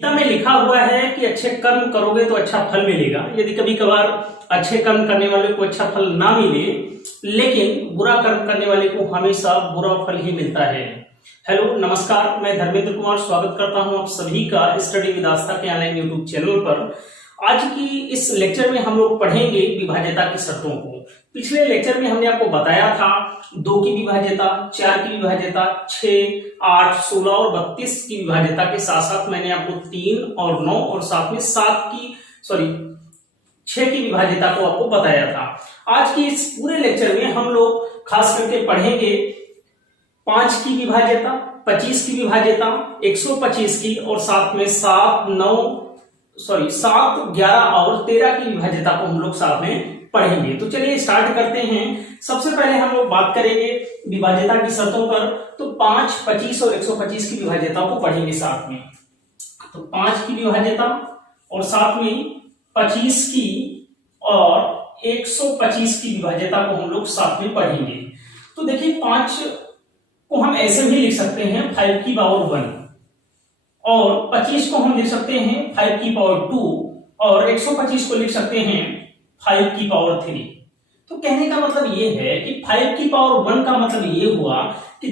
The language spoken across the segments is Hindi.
गीता में लिखा हुआ है कि अच्छे कर्म करोगे तो अच्छा फल मिलेगा। यदि कभी कभार अच्छे कर्म करने वाले को अच्छा फल ना मिले, लेकिन बुरा कर्म करने वाले को हमेशा बुरा फल ही मिलता है। हेलो नमस्कार, मैं धर्मेंद्र कुमार स्वागत करता हूं आप सभी का स्टडी विद आस्था के ऑनलाइन यूट्यूब चैनल पर। आज की इस लेक्चर में हम लोग पढ़ेंगे विभाज्यता की शर्तों को। पिछले लेक्चर में हमने आपको बताया था 2 की विभाज्यता, 4 की विभाज्यता, 6, 8, 16 और 32 की विभाज्यता के साथ साथ मैंने आपको 3 और 9 और साथ में 6 की विभाज्यता को आपको बताया था। आज की इस पूरे लेक्चर में हम लोग खास करके पढ़ेंगे 5 की विभाज्यता, 25 की विभाज्यता, 125 की और साथ में 7, 11 और 13 की विभाज्यता को हम लोग साथ में पढ़ेंगे। तो चलिए स्टार्ट करते हैं। सबसे पहले हम लोग बात करेंगे विभाज्यता की शर्तों पर। तो 5, 25 और 125 की विभाज्यता को पढ़ेंगे साथ में। तो 5 की विभाज्यता और साथ में 25 की और 125 की विभाज्यता को हम लोग साथ में पढ़ेंगे। तो देखिए 5 को हम ऐसे भी लिख सकते हैं 5 की पावर 1 और 25 को हम लिख सकते हैं 5 की पावर 2 और 125 को लिख सकते हैं 5 की पावर 3। तो कहने का मतलब ये है कि 5 की पावर 1 का मतलब ये हुआ कि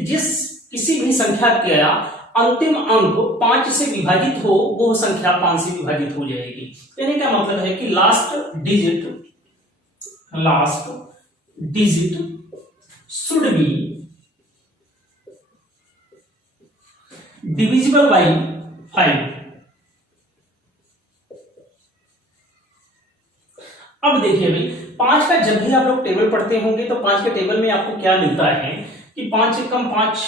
किसी भी संख्या का अंतिम अंक 5 से विभाजित हो, वो संख्या 5 से विभाजित हो जाएगी। कहने का मतलब है कि last digit should be divisible by 5। अब देखिए भाई 5 का जब भी आप लोग टेबल पढ़ते होंगे तो 5 के टेबल में आपको क्या मिलता है कि 5 से कम 5,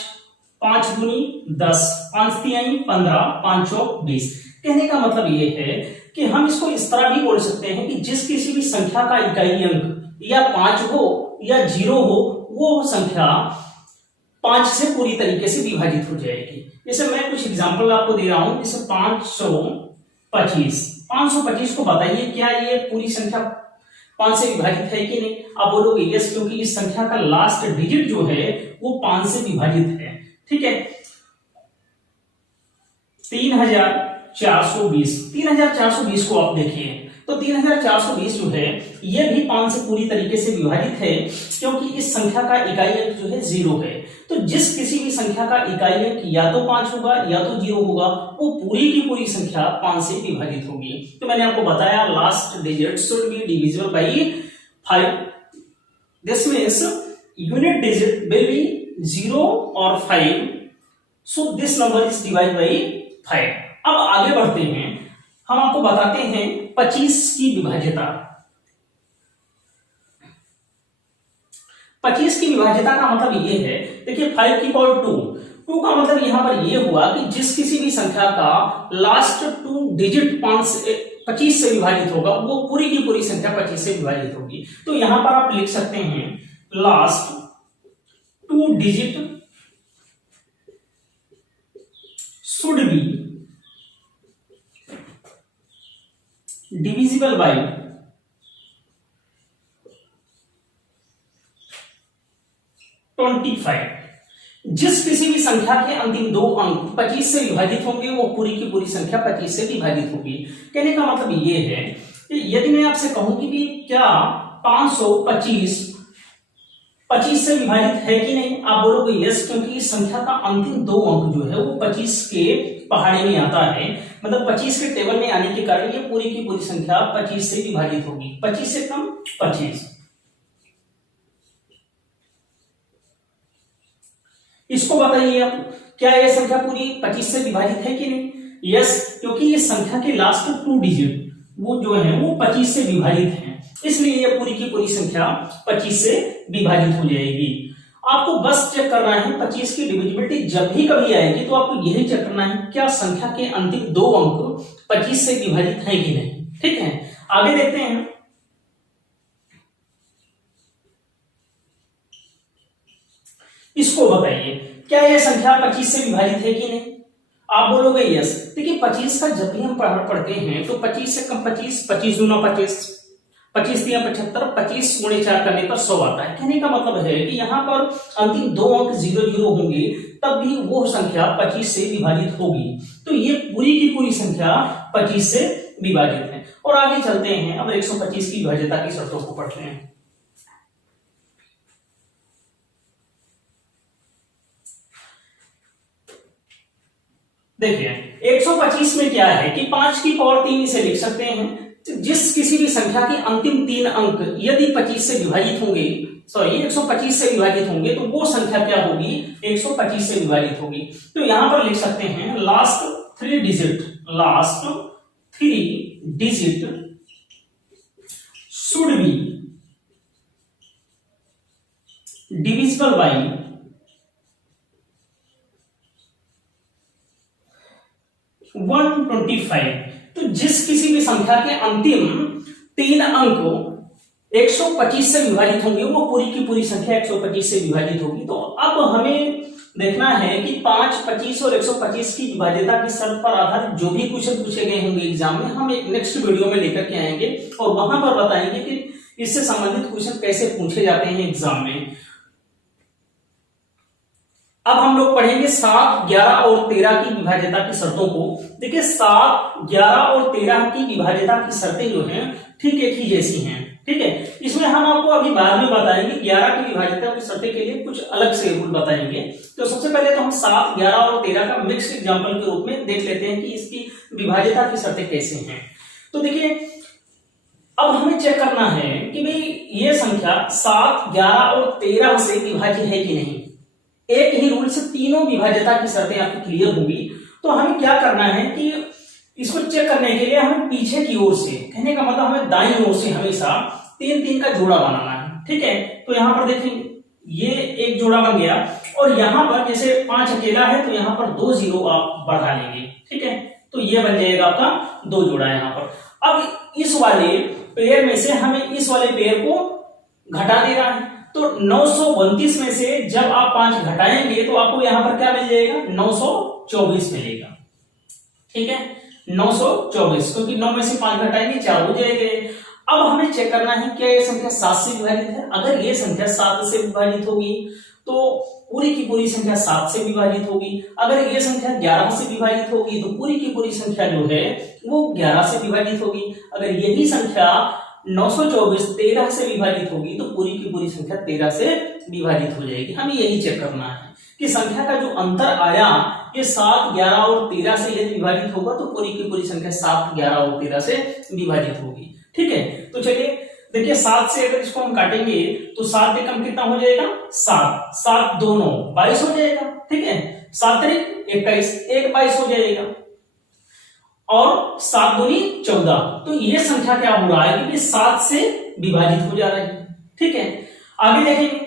5 दूनी 10, 5 तिहाई 15, 5 चौक 20। कहने का मतलब ये है कि हम इसको इस तरह भी बोल सकते हैं कि जिस किसी भी संख्या का इकाई अंक या 5 हो या 0 हो, वो संख्या 5 से पूरी तरीके से विभाजित हो जाएगी। जैसे मैं कुछ एग्जांपल आपको दे रहा हूं। जैसे 525 को बताइए क्या ये पूरी संख्या 5 से विभाजित है कि नहीं? आप बोलोगे यस, क्योंकि इस संख्या का लास्ट डिजिट जो है वो 5 से विभाजित है। ठीक है। 3420 को आप देखिए तो 3420 जो है ये भी 5 से पूरी तरीके से विभाजित है, क्योंकि इस संख्या का इकाई अंक जो है 0 है। तो जिस किसी भी संख्या का इकाई अंक या तो 5 होगा या तो 0 होगा, वो पूरी की पूरी संख्या 5 से विभाजित होगी। तो मैंने आपको बताया last digit should be divisible by 5। This means unit digit will be 0 और 5, so this number is divided by 5। अब आगे बढ़ते हैं, हम आपको बताते हैं 25 की विभाज्यता। 25 की विभाज्यता का मतलब ये है, देखिए 5 की पावर 2 का मतलब यहां पर ये हुआ कि जिस किसी भी संख्या का लास्ट 2 डिजिट 25 से विभाजित होगा, वो पूरी की पूरी संख्या 25 से विभाजित होगी। तो यहां पर आप लिख सकते हैं last 2 digit should be divisible by 25। जिस किसी भी संख्या के अंतिम 2 अंक 25 से विभाजित होंगे, वो पूरी की पूरी संख्या 25 से विभाजित होगी। कहने का मतलब ये है कि यदि मैं आपसे कहूं कि भी क्या 525 25 से विभाजित है कि नहीं, आप बोलोगे यस, क्योंकि इस संख्या का अंतिम 2 अंक जो है वो 25 के पहाड़े में आता है। मतलब 25 के टेबल में आने के कारण ये पूरी की पूरी संख्या 25 से विभाजित होगी। 25 से कम 25। इसको बताइए आप, क्या यह संख्या पूरी 25 से विभाजित है कि नहीं? यस, क्योंकि इस संख्या के लास्ट 2 डिजिट वो जो है वो 25 से विभाजित है, इसलिए ये पूरी की पूरी संख्या 25 से विभाजित हो जाएगी। आपको बस चेक करना है 25 की डिविजिबिलिटी जब भी कभी आएगी तो आपको यही चेक करना है क्या संख्या के अंतिम 2 अंक 25 से विभाजित है कि नहीं। ठीक है, आगे देखते हैं। इसको बताइए क्या यह संख्या 25 से विभाजित है कि नहीं? आप बोलोगे यस। देखिए 25 का जब भी हम पढ़ते हैं तो 25 से कम 25, 25 दूना 25, 25 तिया 75, 25 गुणे 4 करने पर 100 आता है। कहने का मतलब है कि यहाँ पर अंतिम दो अंक 00 होंगे तब भी वो संख्या 25 से विभाजित होगी। तो ये पूरी की पूरी संख्या 25 से विभाजित है। और आगे चलते हैं, अब 125 की विभाज्यता की शर्तों को पढ़ते हैं। देखिए 125 में क्या है कि 5 की पावर 3 इसे लिख सकते हैं। जिस किसी भी संख्या के अंतिम 3 अंक यदि 25 से विभाजित होंगे, सॉरी 125 से विभाजित होंगे, तो वो संख्या क्या होगी, 125 से विभाजित होगी। तो यहां पर लिख सकते हैं last 3 digit should be divisible by 125। तो जिस किसी भी संख्या के अंतिम 3 अंक 125 से विभाजित होंगे वो पूरी की पूरी संख्या 125 से विभाजित होगी। तो अब हमें देखना है कि 5, 25 और 125 की विभाज्यता की शर्त पर आधारित जो भी क्वेश्चन पूछे गए होंगे एग्जाम में, हम एक नेक्स्ट वीडियो में लेकर के आएंगे और वहां पर बताएंगे कि इससे संबंधित क्वेश्चन कैसे पूछे जाते हैं एग्जाम में। अब हम लोग पढ़ेंगे 7, 11 और 13 की विभाज्यता की शर्तों को। देखिए 7, 11 और 13 की विभाज्यता की शर्तें जो हैं ठीक एक ही जैसी हैं, ठीक है। इसमें हम आपको अभी बाद में बताएंगे 11 की विभाज्यता की शर्तें के लिए कुछ अलग से रूल बताएंगे। तो सबसे पहले तो हम 7, 11 और 13 का मिक्स्ड एग्जाम्पल के रूप में देख लेते हैं कि इसकी विभाज्यता की शर्तें कैसे हैं। तो देखिए अब हमें चेक करना है कि भाई ये संख्या 7, 11 और 13 से विभाज्य है कि नहीं। एक ही रूल से तीनों विभाज्यता की शर्तें आपकी क्लियर होंगी। तो हमें क्या करना है कि इसको चेक करने के लिए हमें पीछे की ओर से, कहने का मतलब हमें दाईं ओर से हमेशा 3-3 का जोड़ा बनाना है, ठीक है। तो यहां पर देखेंगे ये एक जोड़ा बन गया और यहां पर जैसे 5 अकेला है तो यहां पर 2 0 आप बढ़ा लेंगे, ठीक है। तो ये बन जाएगा आपका 2 जोड़ा यहां पर। अब इस वाले पेयर में से हमें इस वाले पेयर को घटा देना है। तो 929 में से जब आप 5 घटाएंगे तो आपको यहां पर क्या मिल जाएगा, 924 मिलेगा, ठीक है। 924 क्योंकि 9 में से 5 घटाएंगे 4 हो जाएंगे। अब हमें चेक करना है क्या ये संख्या 7 से विभाजित है। अगर ये संख्या 7 से विभाजित होगी तो पूरी की पूरी संख्या 7 से विभाजित होगी। अगर ये संख्या 11 से विभाजित होगी तो पूरी की पूरी संख्या जो है वो 11 से विभाजित होगी। अगर यही संख्या 924 13 से विभाजित होगी तो पूरी की पूरी संख्या 13 से विभाजित हो जाएगी। हमें यही चेक करना है कि संख्या का जो अंतर आया ये 7, 11 और 13 से यदि विभाजित होगा तो पूरी की पूरी संख्या 7, 11 और 13 से विभाजित होगी, ठीक है। तो चलिए देखिए 7 से अगर इसको हम काटेंगे तो 7 में कम कितना हो जाएगा, 7, 7 2 9 22 हो जाएगा, ठीक है। 7 3 21, 1 22 हो जाएगा और 7 दूनी 14। तो ये संख्या क्या हो रहा है कि 7 से विभाजित हो जा रही है, ठीक है। आगे देखेंगे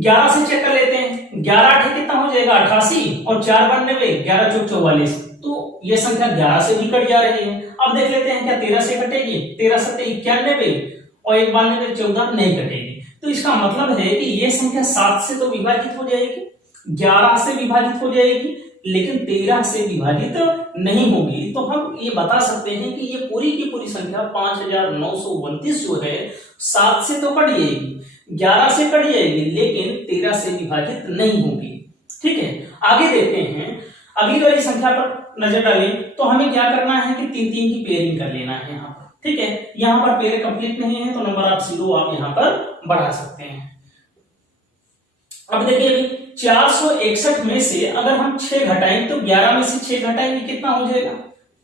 11 से चेक कर लेते हैं। 11 8 कितना हो जाएगा, 88 और 4 92, 11 चौक 44। तो ये संख्या 11 से भी कट जा रही है। अब देख लेते हैं क्या 13 से कटेगी, 13 7 91 और 1 92 14 नहीं कटेगी। तो इसका मतलब है कि ये संख्या 7 से तो विभाजित हो जाएगी, 11 से विभाजित हो जाएगी, लेकिन 13 से विभाजित नहीं होगी। तो हम ये बता सकते हैं कि ये पूरी की पूरी संख्या 5929 जो है 7 से तो कट जाएगी, 11 से कट जाएगी, लेकिन 13 से विभाजित नहीं होगी, ठीक है। आगे देखते हैं, अगली वाली संख्या पर नजर डालें तो हमें क्या करना है कि 3-3 की पेयरिंग कर लेना है यहाँ पर, ठीक है। यहाँ पर पेयर कंप्लीट नहीं है तो नंबर आप 0 आप यहाँ पर बढ़ा सकते हैं। अब देखिए अभी 461 में से अगर हम 6 घटाएंगे तो 11 में से 6 घटाएंगे कितना हो जाएगा,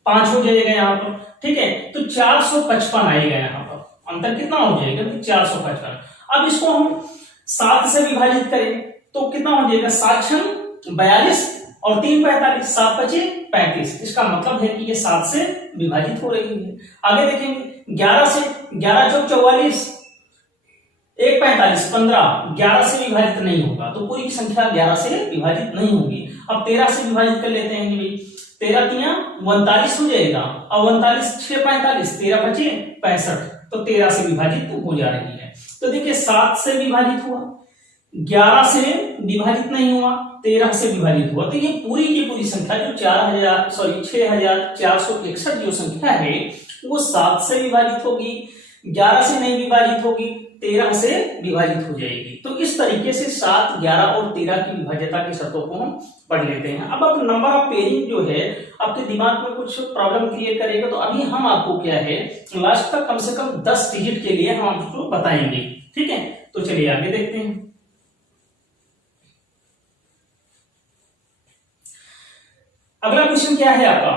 5 हो जाएगा यहाँ पर, ठीक है। तो 455 आएगा यहाँ पर, अंतर कितना हो जाएगा, 455। अब इसको हम 7 से विभाजित करें तो कितना हो जाएगा, 7 6 42 और 3 45, 7 25 35। इसका मतलब है कि ये 7 से विभाजित हो रही है। आगे देखेंगे 11 से 11 चौक 44, 1 45 15, 11 से विभाजित नहीं होगा तो पूरी की संख्या 11 से विभाजित नहीं होगी। अब 13 से विभाजित कर लेते हैं कि भाई 13 3 49 हो जाएगा और 49 6 45, 13 25 65, तो 13 से विभाजित हो जा रही है। तो देखिए 7 से विभाजित हुआ, 11 से विभाजित नहीं हुआ, 13 से विभाजित हुआ। तो ये पूरी की पूरी संख्या जो 6461 जो संख्या है वो 7 से विभाजित होगी, 11 से नहीं विभाजित होगी, 13 से विभाजित हो जाएगी। तो इस तरीके से 7, 11 और 13 की विभाज्यता की शर्तों को हम पढ़ लेते हैं। अब नंबर ऑफ पेयरिंग जो है आपके दिमाग में कुछ प्रॉब्लम क्रिएट करेगा, तो अभी हम आपको क्या है लास्ट तक कम से कम 10 डिजिट के लिए हम आपको बताएंगे, ठीक है। तो चलिए आगे देखते हैं। अगला क्वेश्चन क्या है आपका,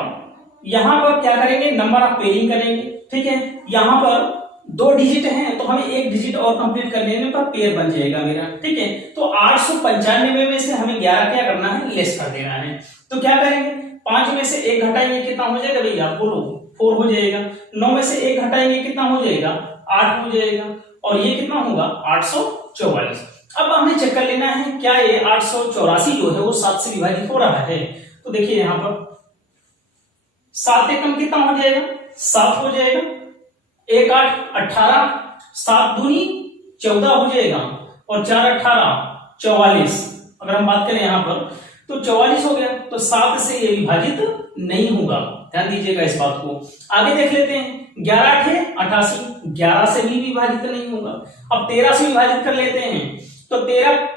यहां पर क्या करेंगे, नंबर ऑफ पेयरिंग करेंगे, ठीक है। यहां पर 2 डिजिट हैं तो हमें 1 डिजिट और कंप्लीट कर लेने पर पेयर बन जाएगा मेरा, ठीक है। तो 895 में से हमें 11 क्या करना है, लेस कर देना है। तो क्या करेंगे, 5 में से 1 घटाएंगे, कितना हो जाएगा भैया बोलो, 4 हो जाएगा। 9 में से 1 घटाएंगे, कितना हो जाएगा, 8 हो जाएगा। और ये कितना होगा, 844। अब हमें चेक कर लेना है क्या ये 884 जो है वो 7 से विभाजित हो रहा है। तो देखिए यहां पर 7 एकम कितना हो जाएगा, 7 हो जाएगा। 1 8 18, 7 दूनी 14 हो जाएगा, और 4 18 44। अगर हम बात करें यहां पर तो 44 हो गया। तो 7 से ये विभाजित नहीं होगा, ध्यान दीजिएगा इस बात को। आगे देख लेते हैं, 11 8 88, 11 से भी विभाजित नहीं होगा। अब 13 से विभाजित कर लेते हैं, तो 13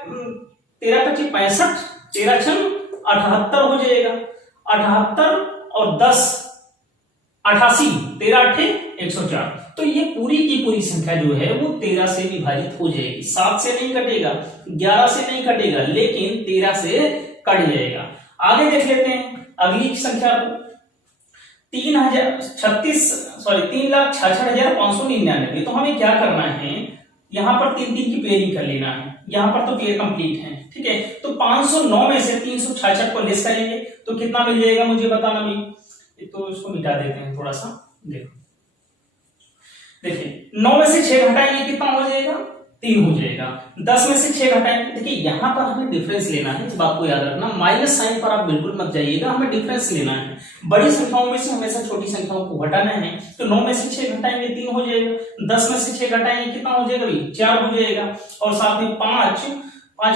25 65, 13 6 78 हो जाएगा। 78 और 10 88, 13 8 104। तो ये पूरी की पूरी संख्या जो है वो 13 से विभाजित हो जाएगी। 7 से नहीं कटेगा, 11 से नहीं कटेगा, लेकिन 13 से कट जाएगा। आगे देख लेते हैं अगली संख्या को, 3,66,599। तो हमें क्या करना है, यहां पर 3 की पेयरिंग कर लेना है। यहां पर तो पेयर कंप्लीट है, ठीक है। तो 509 में से 366 को लेस करेंगे तो कितना मिल जाएगा मुझे बताना भी। तो इसको मिटा देते हैं थोड़ा सा, देखो देखिए 9 में से 6 घटाएंगे, कितना हो जाएगा, 3 हो जाएगा। 10 में से 6 घटाएंगे, देखिए यहां पर हमें डिफरेंस लेना है, इस बात को याद रखना। माइनस साइन पर आप बिल्कुल मत जाइएगा, हमें डिफरेंस लेना है। बड़ी संख्याओं में से हमेशा छोटी संख्याओं को घटाना है। तो 9 में से 6 घटाएंगे, 3 हो जाएगा। 10 में से 6 घटाएंगे, कितना हो जाएगा भाई, 4 हो जाएगा। और साथ में 5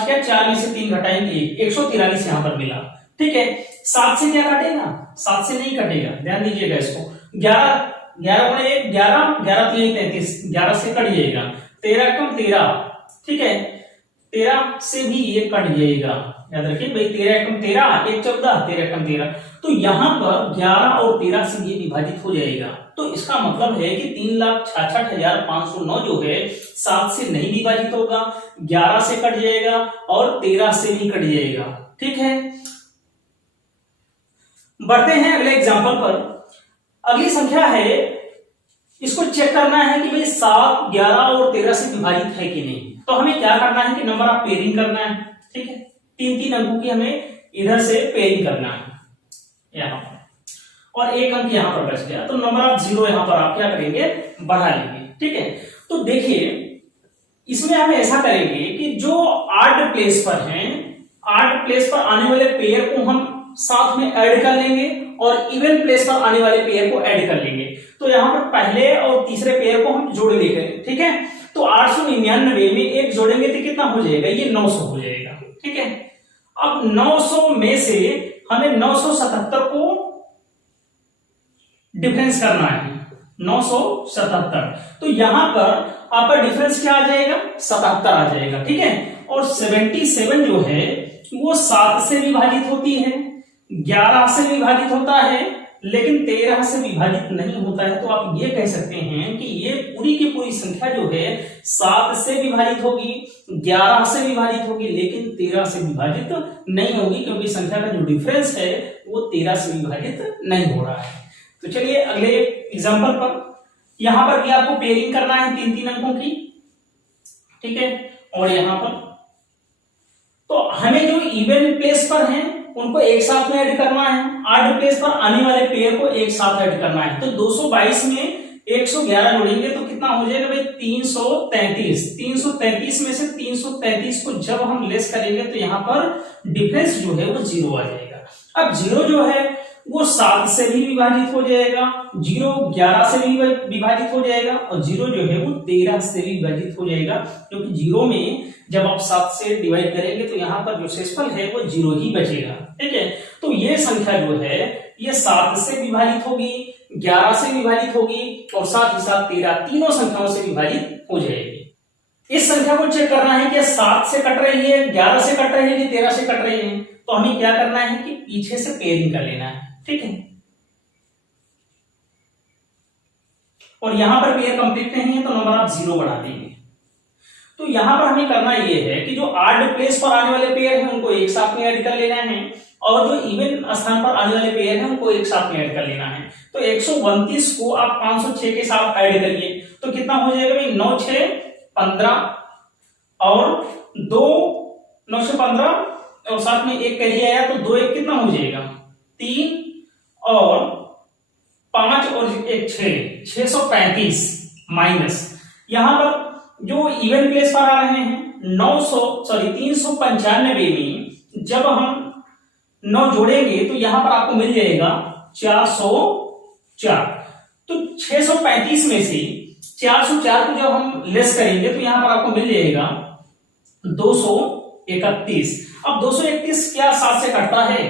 क्या, 4 में से 3 घटाएंगे, 143 यहां पर मिला, ठीक है। 7 से क्या कटेगा, 7 से नहीं कटेगा, ध्यान दीजिएगा इसको। 11 गुणे 1 11, 11 3 33, 11 से कट जाएगा। 13 कम 13, ठीक है। 13 से भी ये कट जाएगा, याद रखिए भाई। 13 कम 13, 1 14, 13 कम 13। तो यहां पर 11 और 13 से ये विभाजित हो जाएगा। तो इसका मतलब है कि 3,66,509 जो है 7 से नहीं विभाजित होगा, 11 से कट जाएगा और 13 से भी कट जाएगा, ठीक है। बढ़ते हैं अगले एग्जांपल पर। अगली संख्या है, इसको चेक करना है कि भाई 7, 11 और 13 से विभाजित है कि नहीं। तो हमें क्या करना है कि नंबर ऑफ पेयरिंग करना है, ठीक है। 3 अंकों की हमें इधर से पेयरिंग करना है यहां पर, और 1 अंक यहां पर बच गया। तो नंबर ऑफ 0 यहां पर आप क्या करेंगे, बढ़ा लेंगे, ठीक है। तो देखिए इसमें हम ऐसा करेंगे कि जो ऑड प्लेस पर हैं, ऑड प्लेस पर आने वाले पेयर को हम साथ में ऐड कर लेंगे और इवन प्लेस पर आने वाले पेयर को ऐड कर लेंगे। तो यहां पर पहले और तीसरे पेयर को हम जोड़ लेंगे, ठीक है। तो 899 में 1 जोड़ेंगे तो कितना हो जाएगा, ये 900 हो जाएगा, ठीक है। अब 900 में से हमें 977 को डिफरेंस करना है, 977। तो यहां पर आपका डिफरेंस क्या आ जाएगा, 77 आ जाएगा, ठीक है। और 77 जो है वो 7 से विभाजित होती है, 11 से विभाजित होता है, लेकिन 13 से विभाजित नहीं होता है। तो आप ये कह सकते हैं कि ये पूरी की पूरी संख्या जो है 7 से विभाजित होगी, 11 से विभाजित होगी, लेकिन 13 से विभाजित नहीं होगी, क्योंकि संख्या का जो डिफरेंस है वो 13 से विभाजित नहीं हो रहा है। तो चलिए अगले एग्जांपल पर, यहां पर भी आपको पेयरिंग करना है 3 अंकों की, ठीक है। और यहां पर तो हमें जो इवन प्लेस पर हैं उनको एक साथ में ऐड करना है, ऑड प्लेस पर आने वाले पेयर को एक साथ ऐड करना है। तो 222 में 111 जोड़ेंगे तो कितना हो जाएगा भाई, 333। 333 में से 333 को जब हम लेस करेंगे तो यहां पर डिफरेंस जो है वो 0 आ जाएगा। अब 0 जो है वो 7 से भी विभाजित हो जाएगा, 0 11 से भी विभाजित हो जाएगा, और 0 जो है वो 13 से भी विभाजित हो जाएगा, क्योंकि 0 में जब आप 7 से डिवाइड करेंगे तो यहाँ पर जो शेषफल है वो 0 ही बचेगा, ठीक है। तो ये संख्या जो है ये 7 से विभाजित होगी, 11 से विभाजित होगी और साथ ही साथ 13, तीनों संख्याओं से विभाजित हो जाएगी। इस संख्या को चेक करना है कि 7 से कट रही है, 11 से कट रही है कि 13 से कट रही है। तो हमें क्या करना है कि पीछे से पेयरिंग कर लेना है, ठीक है। और यहां पर पेयर कंप्लीट नहीं है तो नंबर आप 0 बढ़ा देंगे। तो यहां पर हमें करना यह है कि जो ऑड प्लेस पर आने वाले पेयर हैं उनको एक साथ में ऐड कर लेना है और जो इवन स्थान पर आने वाले पेयर हैं उनको एक साथ में ऐड कर लेना है। तो 129 को आप 506 के साथ ऐड करिए तो कितना हो जाएगा भाई, 9 6 15 और 2 9 से 15 और साथ में एक कैरी आया तो 2 1 कितना हो जाएगा, 3 और 5 और 1 6, 635 माइनस यहां पर जो इवन प्लेस पर आ रहे हैं 395 में जब हम 9 जोड़ेंगे तो यहां पर आपको मिल जाएगा 404। तो 635 में से 404 को जब हम लेस करेंगे तो यहां पर आपको मिल जाएगा 231। अब 231 क्या 7 से कटता है?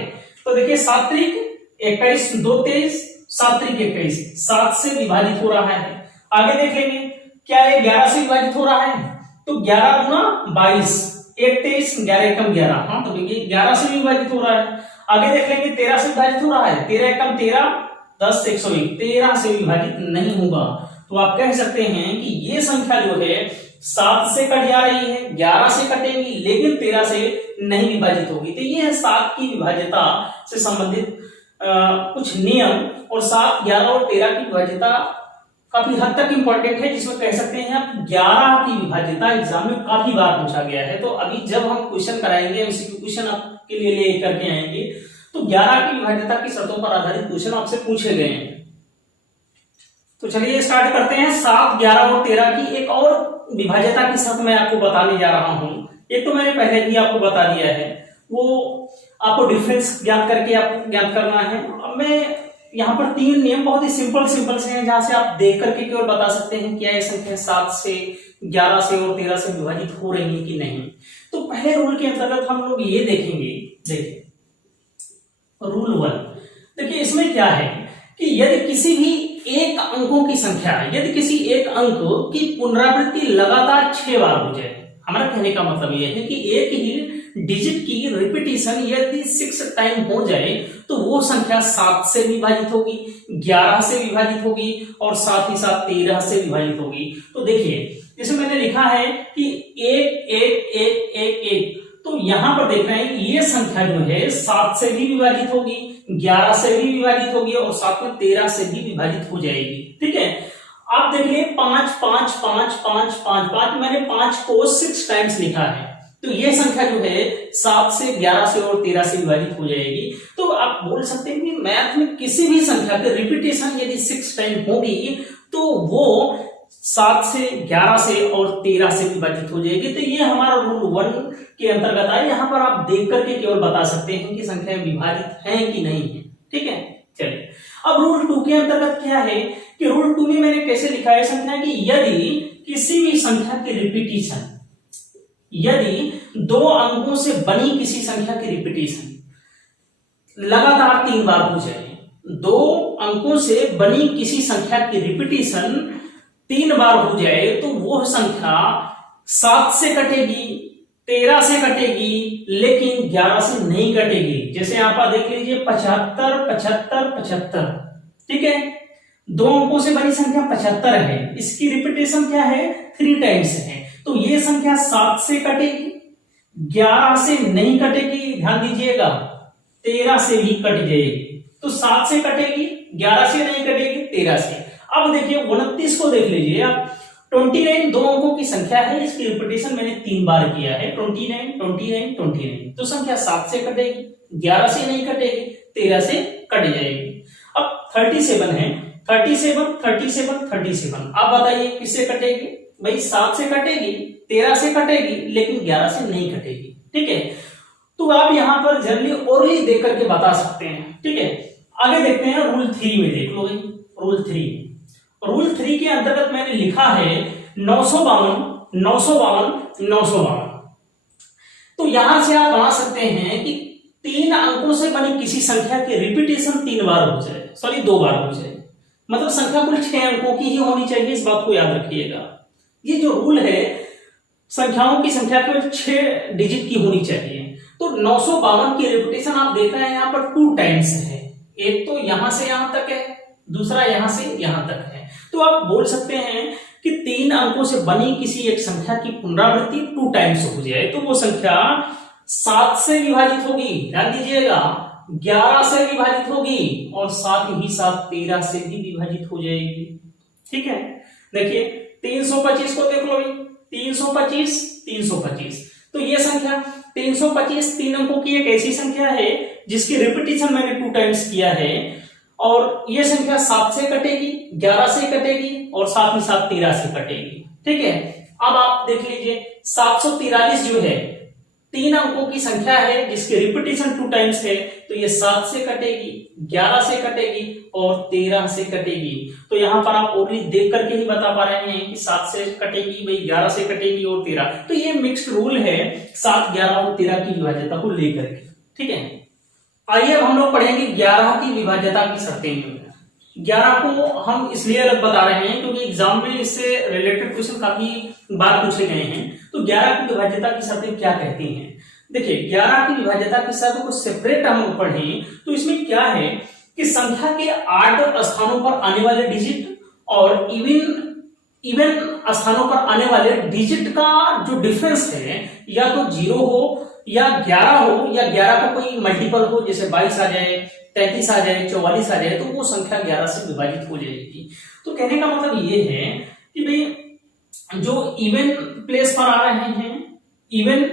तो देखिए 7 त्रिक 21, 2 23, 7 त्रिक 21, 7 से विभाजित हो रहा है। आगे देख लेंगे क्या है, 11 से विभाजित हो रहा है तो 11 गुना 22, 1 23, 11 एकम 11। हाँ तो देखिए 11 से विभाजित हो रहा है। आगे देख लेंगे 13 से विभाजित हो रहा है, 13 एकम 13, 10 101, 13 से विभाजित नहीं होगा। तो आप कह सकते हैं कि ये संख्या जो है 7 से कट जा रही है, 11 से कटेगी लेकिन 13 से नहीं विभाजित होगी। तो ये है 7 की विभाज्यता से संबंधित कुछ नियम। और 7, 11 और 13 की विभाज्यता काफी हद तक इंपॉर्टेंट है, जिसमें कह सकते हैं आप 11 की विभाज्यता एग्जाम में काफी बार पूछा गया है। तो अभी जब हम क्वेश्चन कराएंगे, एमसीक्यू क्वेश्चन आपके लिए ले करके आएंगे तो 11 की विभाज्यता की शर्तों पर आधारित क्वेश्चन आपसे पूछे गए हैं। तो चलिए स्टार्ट करते हैं। 7, 11 और 13 की एक और विभाज्यता की शर्त मैं आपको बताने जा रहा हूं। एक तो मैंने पहले ही आपको बता दिया है, वो आपको डिफरेंस ज्ञात करके आपको ज्ञात करना है। अब मैं यहाँ पर 3 नियम बहुत ही सिंपल से हैं जहां से आप देख करके केवल बता सकते हैं क्या ये संख्या 7 से 11 से और 13 से विभाजित हो रही है कि नहीं। तो पहले रूल के अंतर्गत हम लोग ये देखेंगे। देखिए रूल 1, देखिए इसमें क्या है कि यदि किसी भी एक अंकों की संख्या, यदि किसी एक अंक की पुनरावृत्ति लगातार 6 बार हो जाए, हमारा कहने का मतलब यह है कि एक ही डिजिट की रिपीटिशन यदि 6 टाइम हो जाए तो वो संख्या 7 से विभाजित होगी, 11 से विभाजित होगी और साथ ही साथ 13 से विभाजित होगी। तो देखिए इसमें मैंने लिखा है कि 1 1 1 1 1, तो यहां पर देख रहे हैं ये संख्या जो है 7 से भी विभाजित होगी, 11 से भी विभाजित होगी और साथ में 13 से भी विभाजित हो जाएगी। ठीक है, आप देखिए 5 5 5 5 5 5, मैंने 5 को 6 टाइम्स लिखा है तो ये संख्या जो है 7 से 11 से और 13 से विभाजित हो जाएगी। तो आप बोल सकते हैं कि मैथ में किसी भी संख्या की रिपीटेशन यदि 6 टाइम होगी तो वो 7 से 11 से और 13 से विभाजित हो जाएगी। तो ये हमारा रूल 1 के अंतर्गत आए। यहाँ पर आप देख करके केवल बता सकते हैं कि संख्या विभाजित है कि नहीं है। ठीक है, चलिए अब रूल 2 के अंतर्गत क्या है कि रूल 2 में मैंने कैसे लिखा है संख्या की, यदि किसी भी संख्या की रिपीटेशन, यदि 2 अंकों से बनी किसी संख्या की रिपीटेशन लगातार 3 बार हो जाए, 2 अंकों से बनी किसी संख्या की रिपीटेशन 3 बार हो जाए तो वो संख्या 7 से कटेगी, 13 से कटेगी लेकिन 11 से नहीं कटेगी। जैसे आप देख लीजिए 75 75 75, ठीक है, 2 अंकों से बनी संख्या 75 है, इसकी रिपीटेशन क्या है 3 टाइम्स है, तो ये संख्या 7 से कटेगी, 11 से नहीं कटेगी, ध्यान दीजिएगा 13 से भी कट जाएगी। तो 7 से कटेगी, 11 से नहीं कटेगी, 13 से। अब देखिए 29 को देख लीजिए आप, 29 2 अंकों की संख्या है, इसकी रिपीटेशन मैंने 3 बार किया है, 29 29 29, तो संख्या 7 से कटेगी, 11 से नहीं कटेगी, 13 से कट जाएगी। अब 37 है, 37 37 37, आप बताइए किससे कटेगी? भाई 7 से कटेगी, 13 से कटेगी लेकिन 11 से नहीं कटेगी। ठीक है, तो आप यहां पर जनरली ओरली देख करके बता सकते हैं। ठीक है, आगे देखते हैं रूल 3 में। देख लो भाई रूल 3 के अंतर्गत मैंने लिखा है 952 952 952। तो यहां से आप बना सकते हैं कि तीन अंकों से बनी किसी संख्या की रिपीटेशन 3 बार हो जाए, सॉरी 2 बार हो जाए, मतलब संख्या कुल 6 अंकों की ही होनी चाहिए, इस बात को याद रखिएगा। ये जो रूल है, संख्याओं की संख्या केवल 6 डिजिट की होनी चाहिए। तो 952 की रिपीटेशन आप देख रहे हैं यहाँ पर 2 टाइम्स है, एक तो यहां से यहां तक है, दूसरा यहां से यहां तक है। तो आप बोल सकते हैं कि 3 अंकों से बनी किसी एक संख्या की पुनरावृत्ति 2 टाइम्स हो जाए तो वो संख्या 7 से विभाजित होगी, ध्यान दीजिएगा, 11 से विभाजित होगी और साथ ही साथ 13 से भी विभाजित हो जाएगी। ठीक है, देखिए 325 को देख लो भाई, 325 325, तो ये संख्या 325 3 अंकों की एक ऐसी संख्या है जिसकी रिपीटेशन मैंने 2 टाइम्स किया है, और ये संख्या 7 से कटेगी, 11 से कटेगी और साथ ही साथ 13 से कटेगी। ठीक है, अब आप देख लीजिए 743 जो है 3 अंकों की संख्या है जिसकी रिपीटेशन 2 टाइम्स है, तो ये 7 से कटेगी, 11 से कटेगी और 13 से कटेगी। तो यहां पर आप ओनली देख करके ही बता पा रहे हैं कि 7 से कटेगी भाई, 11 से कटेगी और 13। तो ये मिक्स्ड रूल है 7, 11 और 13 की विभाज्यता को लेकर के। ठीक है, आइए अब हम लोग पढ़ेंगे 11 की विभाज्यता की शर्तें। 11 को हम इसलिए अलग बता रहे हैं क्योंकि एग्जाम में इससे रिलेटेड क्वेश्चन काफी बार पूछे गए हैं। तो 11 की विभाज्यता की शर्तें क्या कहती हैं? देखिए 11 की विभाज्यता की शर्त को सेपरेट हम लोग पढ़ें तो इसमें क्या है कि संख्या के 8 स्थानों पर आने वाले डिजिट और इवन स्थानों पर आने वाले डिजिट का जो डिफरेंस है, या तो 0 हो या 11 हो, या 11 का कोई मल्टीपल हो, जैसे 22 आ जाए, 33 आ जाए, 44 आ जाए, तो वो संख्या 11 से विभाजित हो जाएगी। तो कहने का मतलब ये है कि भाई जो इवन प्लेस पर आ रहे हैं, इवन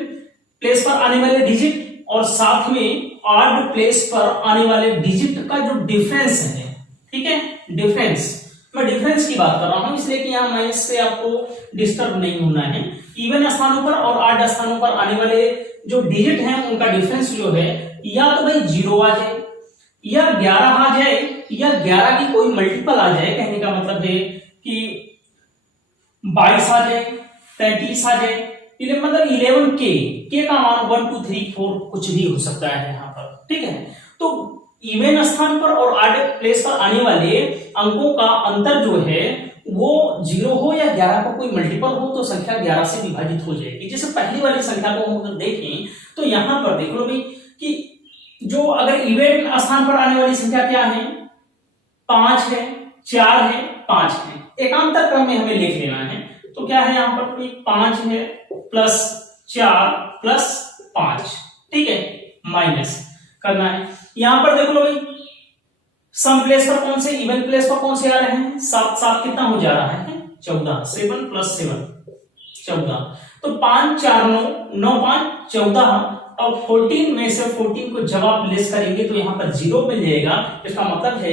प्लेस पर आने वाले डिजिट और साथ में ऑड प्लेस पर आने वाले डिजिट का जो डिफरेंस है, ठीक है, डिफरेंस, मैं डिफरेंस की बात कर रहा हूं इसलिए कि यहां माइनस से आपको डिस्टर्ब नहीं होना है। इवन स्थानों पर और ऑड स्थानों पर आने वाले जो डिजिट हैं उनका डिफरेंस जो है, या तो भाई 0 आ जाए, या 11 आ जाए, या 11 की कोई मल्टीपल आ जाए। कहने का मतलब है कि 22 आ जाए, 33 आ जाए, मतलब 11 के का मान 1 2 3 4 कुछ भी हो सकता है यहाँ पर। ठीक है, तो इवन स्थान पर और ऑड प्लेस पर आने वाले अंकों का अंतर जो है वो 0 हो या 11 का कोई मल्टीपल हो तो संख्या 11 से विभाजित हो जाएगी। जैसे पहली वाली संख्या को हम अगर देखें तो यहां पर देख लो भाई कि जो अगर इवन स्थान पर आने वाली संख्या क्या है, 5 है, 4 है, 5 है, एकांतर क्रम में हमें लिख लेना है। तो क्या है यहाँ पर 5 है प्लस 4 प्लस 5, ठीक है, माइनस करना है। यहां पर देख लो भाई सम प्लेस पर कौन से, इवन प्लेस पर कौन से आ रहे हैं, 7 7 कितना हो जा रहा है, 14, 7 प्लस 7 14, तो 5 4 9 9 5 14, और 14 में से 14 को जब आप लेस करेंगे तो यहां पर 0 मिल जाएगा। इसका मतलब है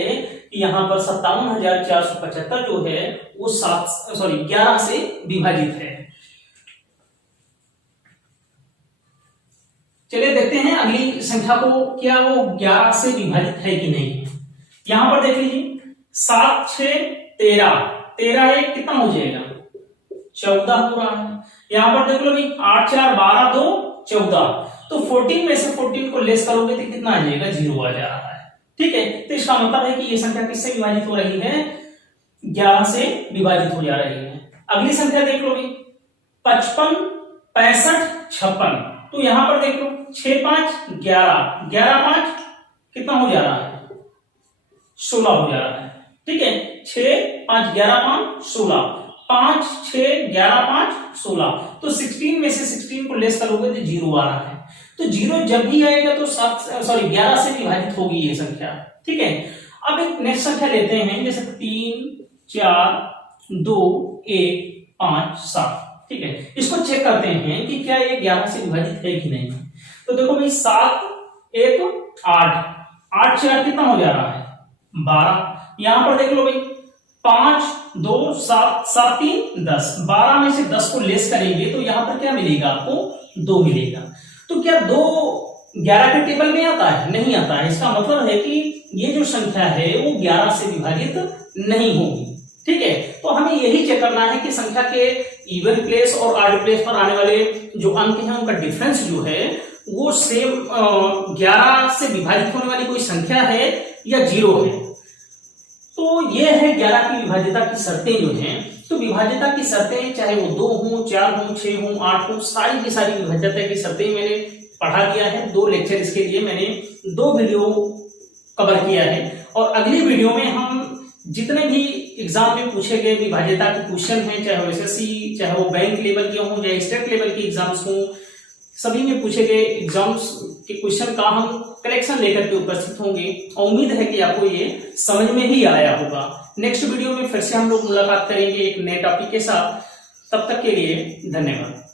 कि यहां पर 57,475 जो है वो 11 से विभाजित है। चलिए देखते हैं अगली संख्या को, क्या वो 11 से विभाजित है कि नहीं। यहां पर देख लीजिए 7 6 13, 13 एक कितना हो जाएगा, 14 हो रहा है। यहां पर देख लो भाई 8 4 12 2 14, तो 14 में से 14 को लेस करोगे तो कितना आ जाएगा, 0 आ जा रहा है। ठीक है, तो इसका मतलब है कि ये संख्या किससे विभाजित हो रही है, 11 से विभाजित हो जा रही है। अगली संख्या देख लो भाई 55 65 56, तो यहां पर देख लो 6 5 11 11 5 कितना हो जा रहा है, 16 हो जा रहा है। ठीक है, 6 5 11 5 16, 5 6 11 5 16, तो 16 में से 16 को लेस करोगे तो 0 आ रहा है। तो 0 जब भी आएगा तो 11 से विभाजित होगी ये संख्या। ठीक है, अब एक नेक्स्ट संख्या लेते हैं, जैसे 3 4 2 1 5 7। ठीक है, इसको चेक करते हैं कि क्या ये 11 से विभाजित है कि नहीं। तो देखो भाई 7 1 8 8 4 कितना हो जा रहा है, 12। यहां पर देख लो भाई 5 2 7 7 3 10, 12 में से 10 को लेस करेंगे तो यहां पर क्या मिलेगा आपको, 2 मिलेगा। तो क्या 2 11 के टेबल में आता है, नहीं आता है। इसका मतलब है कि ये जो संख्या है वो 11 से विभाजित नहीं होगी। ठीक है, तो हमें यही चेक करना है कि संख्या के इवन प्लेस और ऑड प्लेस पर आने वाले जो अंक हैं उनका डिफरेंस जो है वो सेम 11 से विभाजित होने वाली कोई संख्या है या 0 है। तो ये है 11 की विभाज्यता की शर्तें जो हैं। तो विभाज्यता की शर्तें चाहे वो 2 हो, 4 हो, 6 हो, 8 हो, सारी की सारी विभाज्यता की शर्तें मैंने पढ़ा दिया है। 2 लेक्चर इसके लिए मैंने 2 वीडियो कवर किया है। और अगली वीडियो में हम जितने भी एग्जाम में पूछे गए विभाज्यता के क्वेश्चन हैं, चाहे वो एसएससी, चाहे वो बैंक लेवल के हों या स्टेट लेवल के एग्जाम्स हों, सभी में पूछे गए एग्जाम्स के क्वेश्चन का हम कलेक्शन लेकर के उपस्थित होंगे। और उम्मीद है कि आपको ये समझ में भी आया होगा। नेक्स्ट वीडियो में फिर से हम लोग मुलाकात करेंगे एक नए टॉपिक के साथ। तब तक के लिए धन्यवाद।